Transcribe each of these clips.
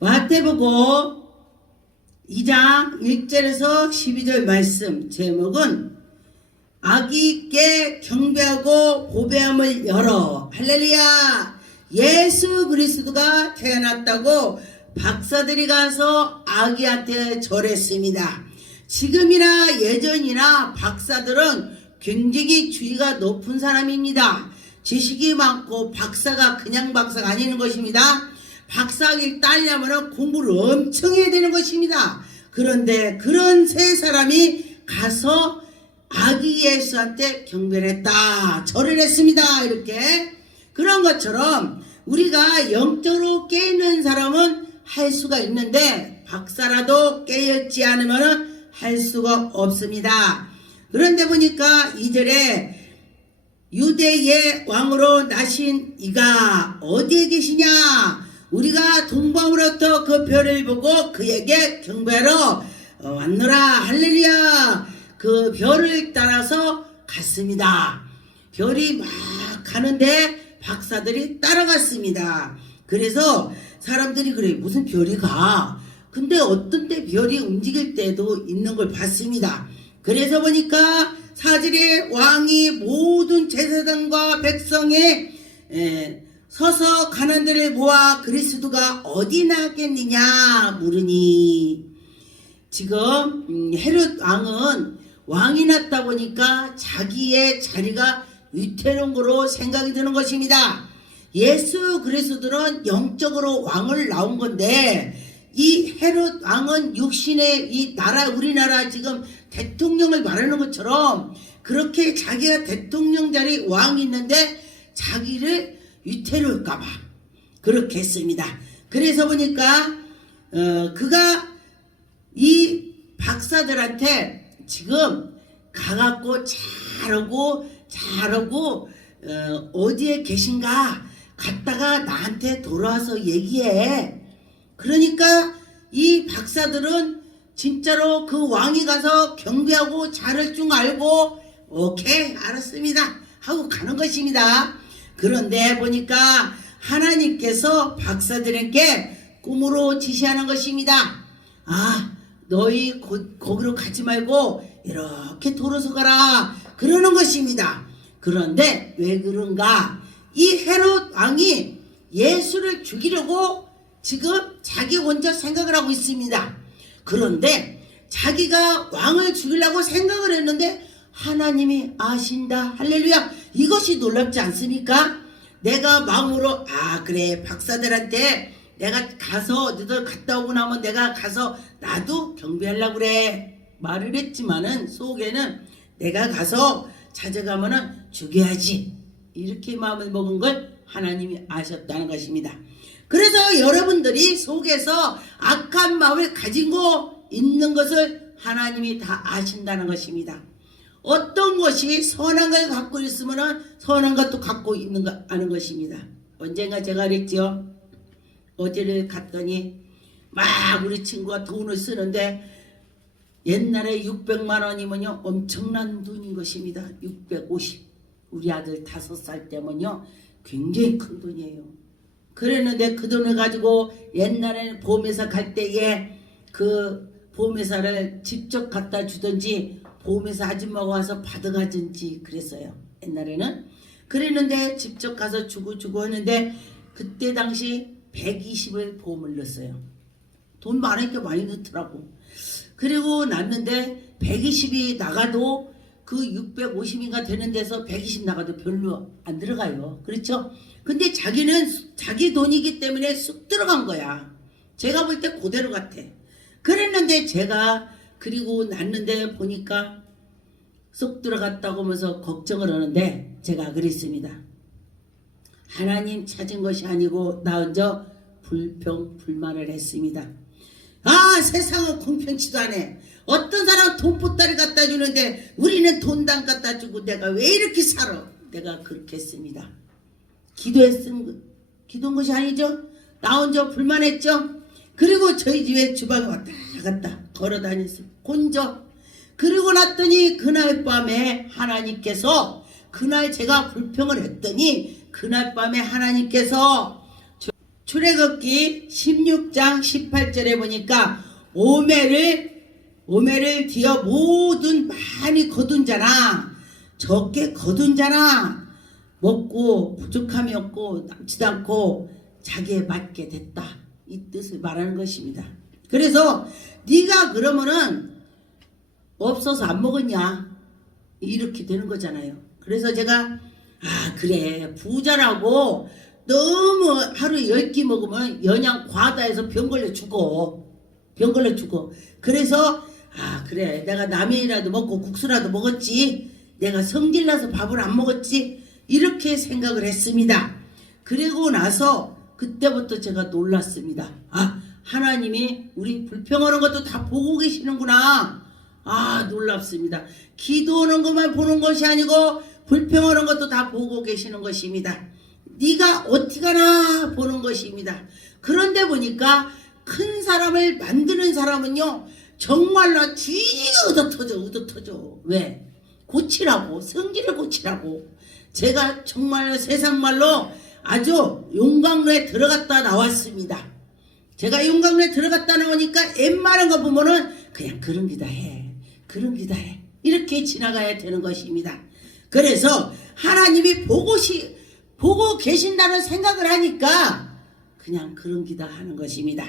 마태복음 2장 1절에서 12절 말씀 제목은 아기께 경배하고 보배함을 열어. 할렐루야. 예수 그리스도가 태어났다고 박사들이 가서 아기한테 절했습니다. 지금이나 예전이나 박사들은 굉장히 주의가 높은 사람입니다. 지식이 많고 박사가 그냥 박사가 아니는 것입니다. 박사를 따려면 공부를 엄청 해야 되는 것입니다. 그런데 그런 세 사람이 가서 아기 예수한테 경배를 했다, 절을 했습니다. 이렇게 그런 것처럼 우리가 영적으로 깨있는 사람은 할 수가 있는데 박사라도 깨었지 않으면 할 수가 없습니다. 그런데 보니까 2절에 유대의 왕으로 나신 이가 어디에 계시냐? 우리가 동방으로부터 그 별을 보고 그에게 경배하러 왔노라. 할렐루야. 그 별을 따라서 갔습니다. 별이 막 가는데 박사들이 따라갔습니다. 그래서 사람들이 그래, 무슨 별이 가? 근데 어떤 때 별이 움직일 때도 있는 걸 봤습니다. 그래서 보니까 4절에 왕이 모든 제사장과 백성의 서서 가난들을 모아 그리스도가 어디 나겠느냐 물으니, 지금 헤롯 왕은 왕이 났다 보니까 자기의 자리가 위태로운 거로 생각이 드는 것입니다. 예수 그리스도는 영적으로 왕을 나온 건데 이 헤롯 왕은 육신의 이 나라, 우리나라 지금 대통령을 말하는 것처럼 그렇게 자기가 대통령 자리 왕이 있는데 자기를 위태로울까봐 그렇게 했습니다. 그래서 보니까 그가 이 박사들한테 지금 가갖고 잘하고 어디에 계신가 갔다가 나한테 돌아와서 얘기해. 그러니까 이 박사들은 진짜로 그 왕이 가서 경배하고 잘할 줄 알고 오케이 알았습니다 하고 가는 것입니다. 그런데 보니까 하나님께서 박사들에게 꿈으로 지시하는 것입니다. 아, 너희 거기로 가지 말고 이렇게 돌아서 가라 그러는 것입니다. 그런데 왜 그런가? 이 헤롯 왕이 예수를 죽이려고 지금 자기 혼자 생각을 하고 있습니다. 그런데 자기가 왕을 죽이려고 생각을 했는데 하나님이 아신다. 할렐루야. 이것이 놀랍지 않습니까? 내가 마음으로 그래 박사들한테 내가 가서 너희들 갔다 오고 나면 내가 가서 나도 경배하려고 그래 말을 했지만은 속에는 내가 가서 찾아가면은 죽여야지 이렇게 마음을 먹은 걸 하나님이 아셨다는 것입니다. 그래서 여러분들이 속에서 악한 마음을 가지고 있는 것을 하나님이 다 아신다는 것입니다. 어떤 것이 선한 걸 갖고 있으면 선한 것도 갖고 있는 거 아는 것입니다. 언젠가 제가 그랬죠. 어디를 갔더니 막 우리 친구가 돈을 쓰는데 옛날에 600만 원이면요 엄청난 돈인 것입니다. 650. 우리 아들 5살 때면요 굉장히 큰 돈이에요. 그랬는데 그 돈을 가지고 옛날에는 보험회사 갈 때에 그 보험회사를 직접 갖다 주든지 보험회사 아줌마가 와서 받아가든지 그랬어요. 옛날에는 그랬는데 직접 가서 주고 하는데 그때 당시 120을 보험을 넣었어요. 돈 많으니까 많이 넣더라고. 그리고 났는데 120이 나가도 그 650인가 되는 데서 120 나가도 별로 안 들어가요. 그렇죠? 근데 자기는 자기 돈이기 때문에 쑥 들어간 거야. 제가 볼 때 그대로 같아. 그랬는데 제가 그리고 났는데 보니까 쏙 들어갔다고 하면서 걱정을 하는데 제가 그랬습니다. 하나님 찾은 것이 아니고 나 혼자 불평불만을 했습니다. 세상은 공평치도 않아. 어떤 사람은 돈보따리 갖다 주는데 우리는 돈도 안 갖다 주고 내가 왜 이렇게 살아? 내가 그렇게 했습니다. 기도한 것이 아니죠. 나 혼자 불만했죠. 그리고 저희 집에 주방에 왔다 갔다 걸어다녔어요. 곤져. 그리고 났더니 그날 밤에 하나님께서 그날 제가 불평을 했더니 그날 밤에 하나님께서 출애굽기 16장 18절에 보니까 오매를 뒤어 모든 많이 거둔 자나 적게 거둔 자나 먹고 부족함이 없고 남지도 않고 자기에 맞게 됐다, 이 뜻을 말하는 것입니다. 그래서 네가 그러면은 없어서 안 먹었냐 이렇게 되는 거잖아요. 그래서 제가 그래 부자라고 너무 하루에 10끼 먹으면 영양 과다해서 병 걸려 죽어. 그래서 그래 내가 라면이라도 먹고 국수라도 먹었지, 내가 성질나서 밥을 안 먹었지, 이렇게 생각을 했습니다. 그리고 나서 그때부터 제가 놀랐습니다. 하나님이 우리 불평하는 것도 다 보고 계시는구나. 놀랍습니다. 기도하는 것만 보는 것이 아니고 불평하는 것도 다 보고 계시는 것입니다. 네가 어떻게 하나 보는 것입니다. 그런데 보니까 큰 사람을 만드는 사람은요 정말로 뒤지게 얻어터져. 왜? 고치라고, 성질을 고치라고. 제가 정말 세상말로 아주 용광로에 들어갔다 나왔습니다. 제가 용광로에 들어갔다 나오니까 웬만한 거 보면은 그냥 그런 기다 해 이렇게 지나가야 되는 것입니다. 그래서 하나님이 보고 계신다는 생각을 하니까 그냥 그런 기다 하는 것입니다.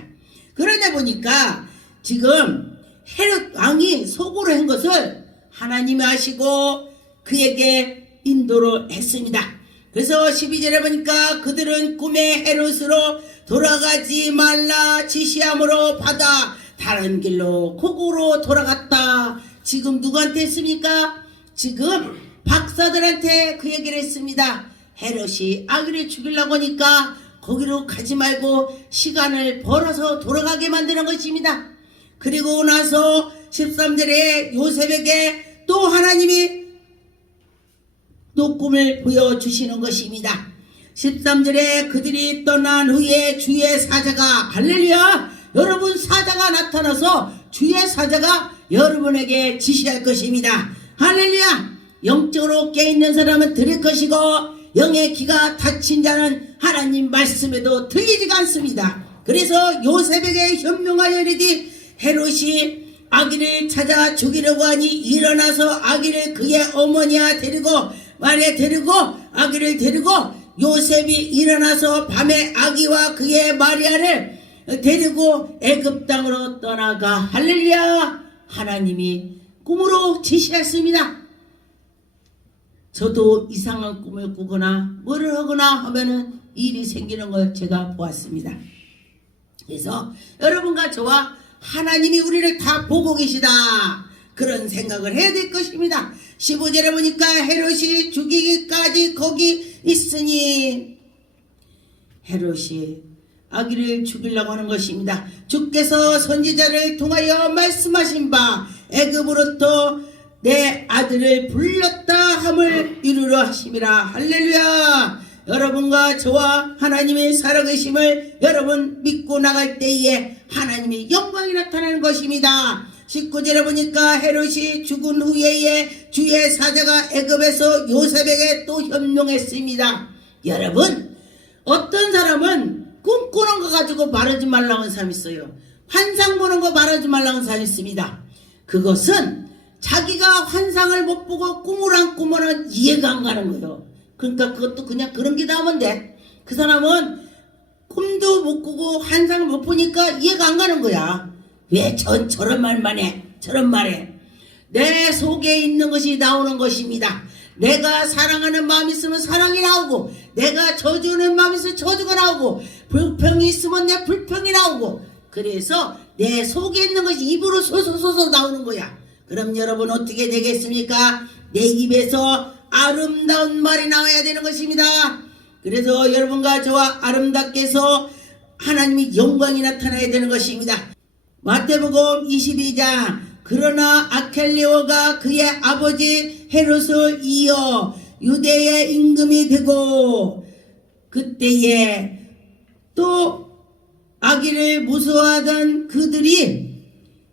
그러다 보니까 지금 헤롯 왕이 속으로 한 것을 하나님이 아시고 그에게 인도를 했습니다. 그래서 12절에 보니까 그들은 꿈에 헤롯으로 돌아가지 말라 지시함으로 받아 다른 길로 곡으로 돌아갔다. 지금 누구한테 했습니까? 지금 박사들한테 그 얘기를 했습니다. 헤롯이 아기를 죽이려고 하니까 거기로 가지 말고 시간을 벌어서 돌아가게 만드는 것입니다. 그리고 나서 13절에 요셉에게 또 하나님이 또 꿈을 보여주시는 것입니다. 13절에 그들이 떠난 후에 주의 사자가, 할렐루야, 여러분 사자가 나타나서 주의 사자가 여러분에게 지시할 것입니다. 할렐루야. 영적으로 깨있는 사람은 들을 것이고 영의 귀가 닫힌 자는 하나님 말씀에도 들리지가 않습니다. 그래서 요셉에게 현명하여 이르되 헤롯이 아기를 찾아 죽이려고 하니 일어나서 아기를 그의 어머니와 데리고 아기를 데리고 요셉이 일어나서 밤에 아기와 그의 마리아를 데리고 애굽 땅으로 떠나가. 할렐루야. 하나님이 꿈으로 지시했습니다. 저도 이상한 꿈을 꾸거나 뭐를 하거나 하면은 일이 생기는 걸 제가 보았습니다. 그래서 여러분과 저와 하나님이 우리를 다 보고 계시다, 그런 생각을 해야 될 것입니다. 15절에 보니까 헤롯이 죽이기까지 거기 있으니, 헤롯이 아기를 죽이려고 하는 것입니다. 주께서 선지자를 통하여 말씀하신 바 애굽으로부터 내 아들을 불렀다 함을 이루려 하심이라. 할렐루야. 여러분과 저와 하나님의 살아계심을 여러분 믿고 나갈 때에 하나님의 영광이 나타나는 것입니다. 19절에 보니까 헤롯이 죽은 후에 주의 사자가 애굽에서 요셉에게 또 현명했습니다. 여러분, 어떤 사람은 꿈꾸는 거 가지고 말하지 말라고 하는 사람이 있어요. 환상 보는 거 말하지 말라고 하는 사람이 있습니다. 그것은 자기가 환상을 못 보고 꿈을 안 꾸면 이해가 안 가는 거예요. 그러니까 그것도 그냥 그런 게 나오면 돼. 그 사람은 꿈도 못 꾸고 환상을 못 보니까 이해가 안 가는 거야. 왜 저런 말만 해? 저런 말해. 내 속에 있는 것이 나오는 것입니다. 내가 사랑하는 마음이 있으면 사랑이 나오고, 내가 저주하는 마음이 있으면 저주가 나오고, 불평이 있으면 내 불평이 나오고, 그래서 내 속에 있는 것이 입으로 소소소소 나오는 거야. 그럼 여러분 어떻게 되겠습니까? 내 입에서 아름다운 말이 나와야 되는 것입니다. 그래서 여러분과 저와 아름답게 해서 하나님의 영광이 나타나야 되는 것입니다. 마태복음 22장, 그러나 아켈리오가 그의 아버지 헤롯을 이어 유대의 임금이 되고, 그때에 또 아기를 무서워하던 그들이,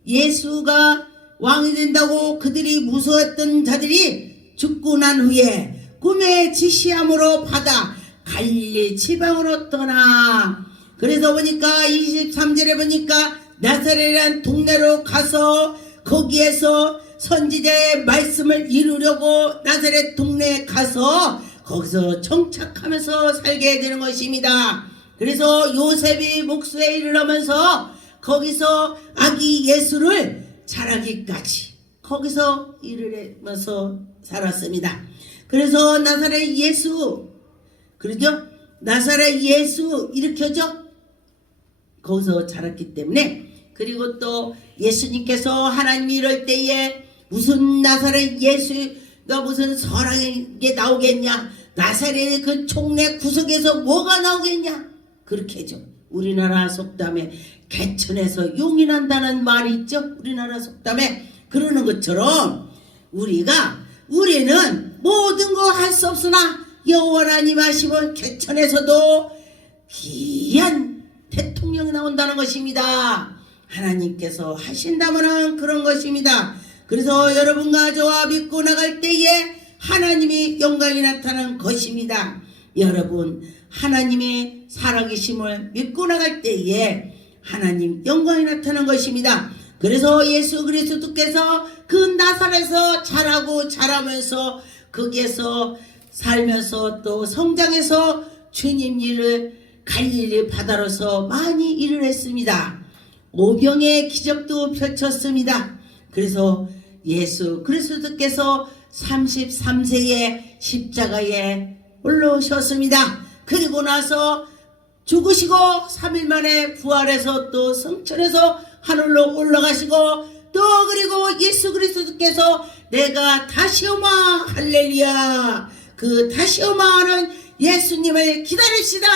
예수가 왕이 된다고 그들이 무서워했던 자들이 죽고 난 후에 꿈의 지시함으로 받아 갈릴리 지방으로 떠나 그래서 보니까 23절에 보니까 나사렛이라는 동네로 가서 거기에서 선지자의 말씀을 이루려고 나사렛 동네에 가서 거기서 정착하면서 살게 되는 것입니다. 그래서 요셉이 목수에 일을 하면서 거기서 아기 예수를 자라기까지 거기서 일을 하면서 살았습니다. 그래서 나사렛 예수, 그러죠? 나사렛 예수 일으켜죠? 거기서 자랐기 때문에. 그리고 또 예수님께서 하나님이 이럴 때에 무슨 나사렛 예수가 무슨 선하게 나오겠냐, 나사렛의 그 촌내 구석에서 뭐가 나오겠냐, 그렇게 하죠. 우리나라 속담에 개천에서 용이 난다는 말이 있죠. 우리나라 속담에. 그러는 것처럼 우리는 모든 거 할 수 없으나 여호와 하나님 하시면 개천에서도 귀한 대통령이 나온다는 것입니다. 하나님께서 하신다면은 그런 것입니다. 그래서 여러분과 저와 믿고 나갈 때에 하나님의 영광이 나타나는 것입니다. 여러분, 하나님의 살아계심을 믿고 나갈 때에 하나님 영광이 나타나는 것입니다. 그래서 예수 그리스도께서 그 나사렛에서 자라면서 거기에서 살면서 또 성장해서 주님 일을 갈릴리 바다로서 많이 일을 했습니다. 오병의 기적도 펼쳤습니다. 그래서 예수 그리스도께서 33세에 십자가에 올라오셨습니다. 그리고 나서 죽으시고 3일 만에 부활해서 또 성천해서 하늘로 올라가시고 또 그리고 예수 그리스도께서 내가 다시 오마 할렐루야, 그 다시 오마 하는 예수님을 기다립시다.